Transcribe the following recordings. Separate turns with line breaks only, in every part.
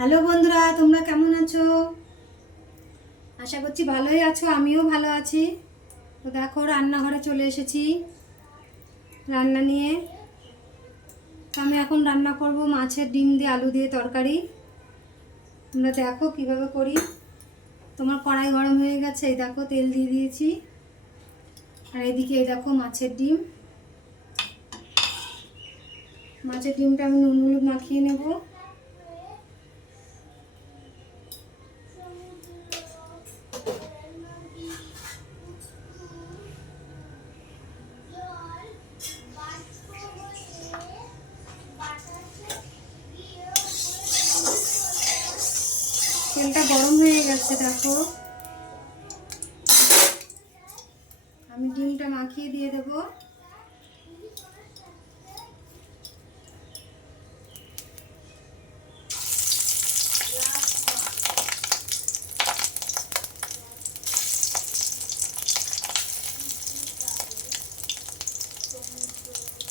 Hello বন্ধুরা, তোমরা কেমন আছো? আশা করছি ভালোই আছো, আমিও ভালো আছি। তো দেখো, রান্নাঘরে চলে এসেছি রান্না নিয়ে। আমি এখন রান্না করব মাছের ডিম দিয়ে আলু দিয়ে তরকারি। তোমরা দেখো কীভাবে করি। তোমার কড়াই গরম হয়ে গেছে, এই দেখো তেল দিয়ে দিয়েছি। আর এদিকে এই দেখো মাছের ডিম। মাছের ডিমটা আমি নুন হলুদ মাখিয়ে নেব। গেছে দেখো। আমি ডিমটা মাখিয়ে দিয়ে দেব। দেখো আমি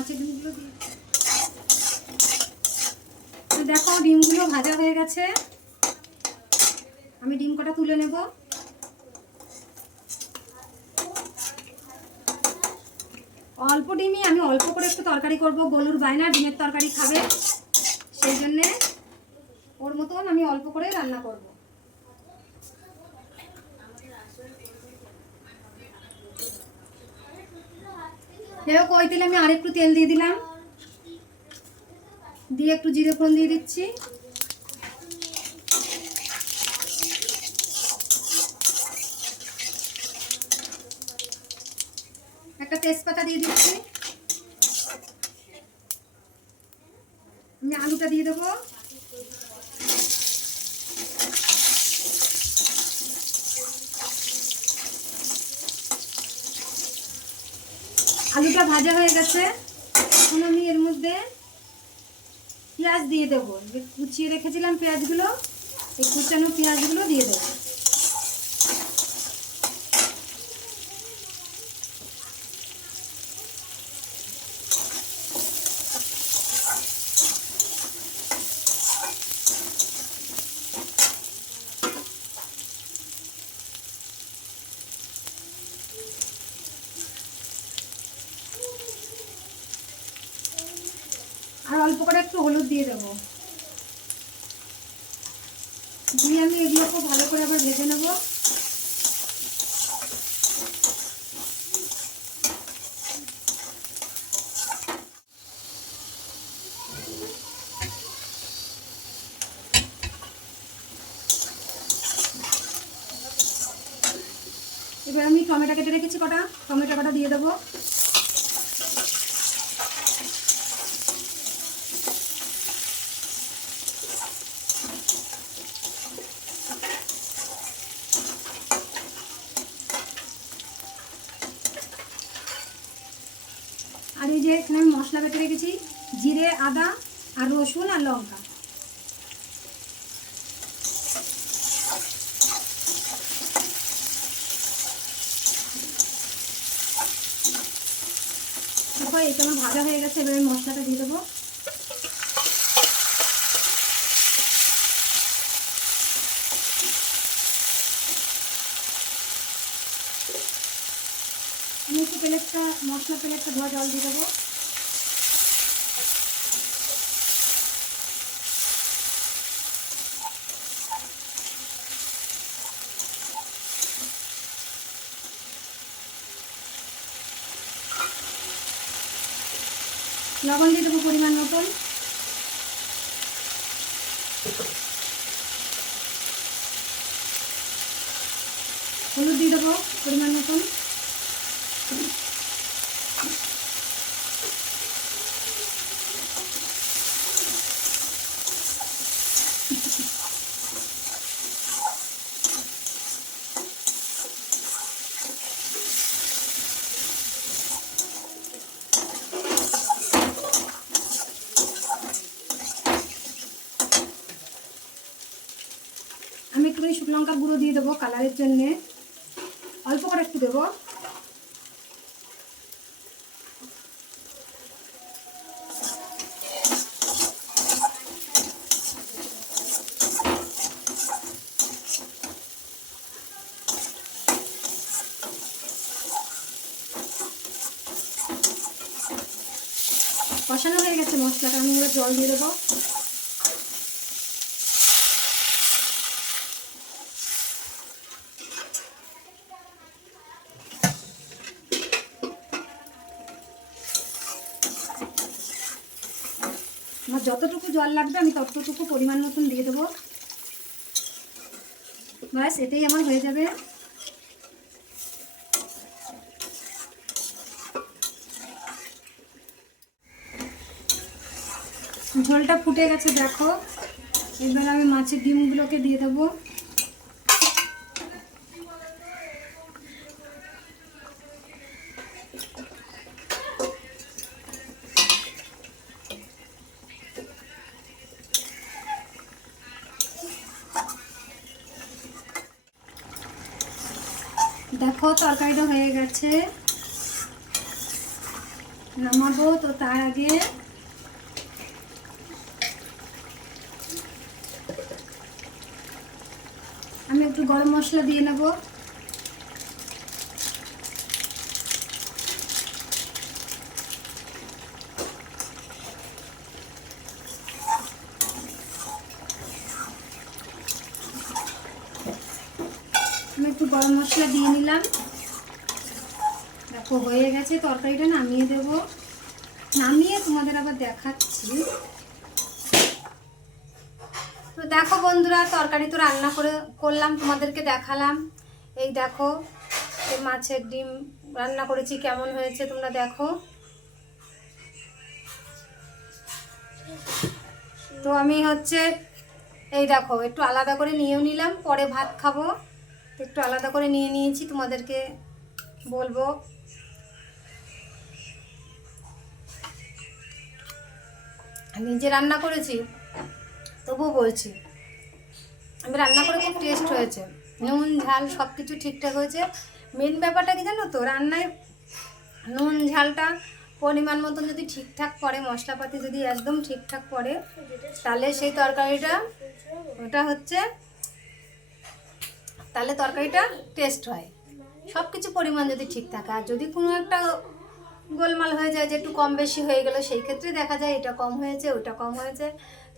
মাছের ডিমগুলো দিয়ে দেখো, ডিমগুলো ভাজা হয়ে গেছে। আমি ডিম কটা তুলে নেব? অল্প ডিমই, আমি অল্প করে একটু তরকারি করব। গলুর বায়না, ডিমের তরকারি খাবে। সেই জন্যে ওর মতন আমি অল্প করে রান্না করব। দেখো ওই তেলে আমি আরেকটু তেল দিয়ে দিলাম। দিয়ে একটু জিরে ফোড়ন দিয়ে দিচ্ছি। একটা তেজপাতা দিয়ে দিচ্ছি। আমি আলুটা দিয়ে দেবো। আলুটা ভাজা হয়ে গেছে। এখন আমি এর মধ্যে পেঁয়াজ দিয়ে দেবো। কুচিয়ে রেখেছিলাম পেঁয়াজগুলো, এই কুচানো পেঁয়াজগুলো দিয়ে দেবো আর অল্প করে একটু হলুদ দিয়ে দেবো। দিয়ে আমি এগুলো খুব ভালো করে আবার ভেজে নেব। এবার আমি টমেটো কেটে রেখেছি কটা। টমেটো কটা দিয়ে দেবো। আর এই যে এখানে আমি মশলা বেটে রেখেছি, জিরে, আদা আর রসুন আর লঙ্কা। দেখো এটা আমার ভাজা হয়ে গেছে, এবার আমি মশলাটা দিয়ে দেবো। আমি একটু প্লেটটা মশলা প্লেটটা ধোয়া জল দিয়ে দেবো। লবণ দিয়ে দেবো পরিমাণ মতন। হলুদ দিয়ে দেবো পরিমাণ মতন। লঙ্কা গুঁড়ো দিয়ে দেবো কালারের জন্যে। অল্প করে একটু দেবো। কষানো হয়ে গেছে মশলাটা, আমি জল দিয়ে দেবো। আমার যতটুকু জল লাগবে, আমি ততটুকু পরিমাণ মতন দিয়ে দেবো। ব্যাস, এটাই আমার হয়ে যাবে। ঝোলটা ফুটে গেছে, দেখো। এবার আমি মাছের ডিমগুলোকে দিয়ে দেবো। দেখো তরকারিটা হয়ে গেছে। নামাবো তো তার আগে। আমি একটু গরম মশলা দিয়ে নেব। গরম মশলা দিয়ে নিলাম। দেখো, হয়ে গেছে, তরকারিটা নামিয়ে দেব। নামিয়ে তোমাদের আবার দেখাচ্ছি। তো দেখো বন্ধুরা, তরকারি তো রান্না করে, করলাম, তোমাদেরকে দেখালাম। এই দেখো মাছের ডিম রান্না করেছি, কেমন হয়েছে তোমরা দেখো। তো আমি হচ্ছে, এই দেখো, একটু আলাদা করে নিয়েও নিলাম, পরে ভাত খাব। একটু আলাদা করে নিয়ে নিয়েছি, তোমাদেরকে বলব। নিজে রান্না করেছি, তবুও বলছি, আমি রান্না করে খুব টেস্ট হয়েছে। নুন, ঝাল সব কিছু ঠিকঠাক হয়েছে। মেন ব্যাপারটা কি জানো তো, রান্নায় নুন, ঝালটা পরিমাণ মতন যদি ঠিকঠাক পড়ে, মশলাপাতি যদি একদম ঠিকঠাক পড়ে, তাহলে সেই তরকারিটা ওটা হচ্ছে তাহলে তরকারিটা টেস্ট হয়। সব কিছু পরিমাণ যদি ঠিক থাকে। আর যদি কোনো একটা গোলমাল হয়ে যায় যে একটু কম বেশি হয়ে গেল, সেই ক্ষেত্রে দেখা যায় এটা কম হয়েছে, ওটা কম হয়েছে,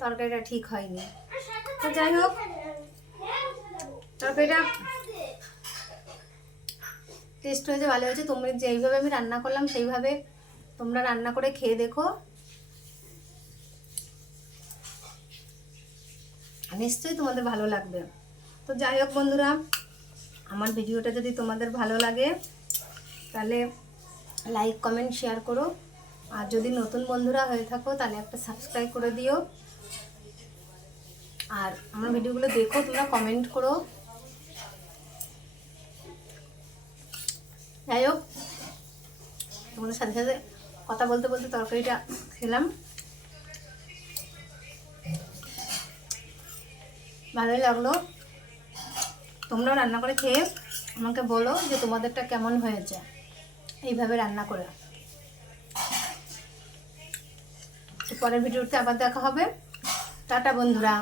তরকারিটা ঠিক হয়নি। তো যাই হোক, তরকারিটা টেস্ট হয়েছে, ভালো হয়েছে। তোমরা যেইভাবে আমি রান্না করলাম, সেইভাবে তোমরা রান্না করে খেয়ে দেখো। নিশ্চয়ই তোমাদের ভালো লাগবে। তো যাই হোক বন্ধুরা, আমার ভিডিওটা যদি তোমাদের ভালো লাগে, তাহলে লাইক কমেন্ট শেয়ার করো। আর যদি নতুন বন্ধুরা হয়ে থাকো, তাহলে একটা সাবস্ক্রাইব করে দিও। আর আমার ভিডিওগুলো দেখো, তোমরা কমেন্ট করো। যাই হোক, তোমাদের সাথে সাথে কথা বলতে বলতে তরকারিটা খেলাম। ভালোই লাগল। তোমরাও রান্না করে খেয়ে আমাকে বলো যে তোমাদেরটা কেমন হয়েছে। এইভাবে রান্না করে। পরের ভিডিওতে আবার দেখা হবে। টাটা বন্ধুরা।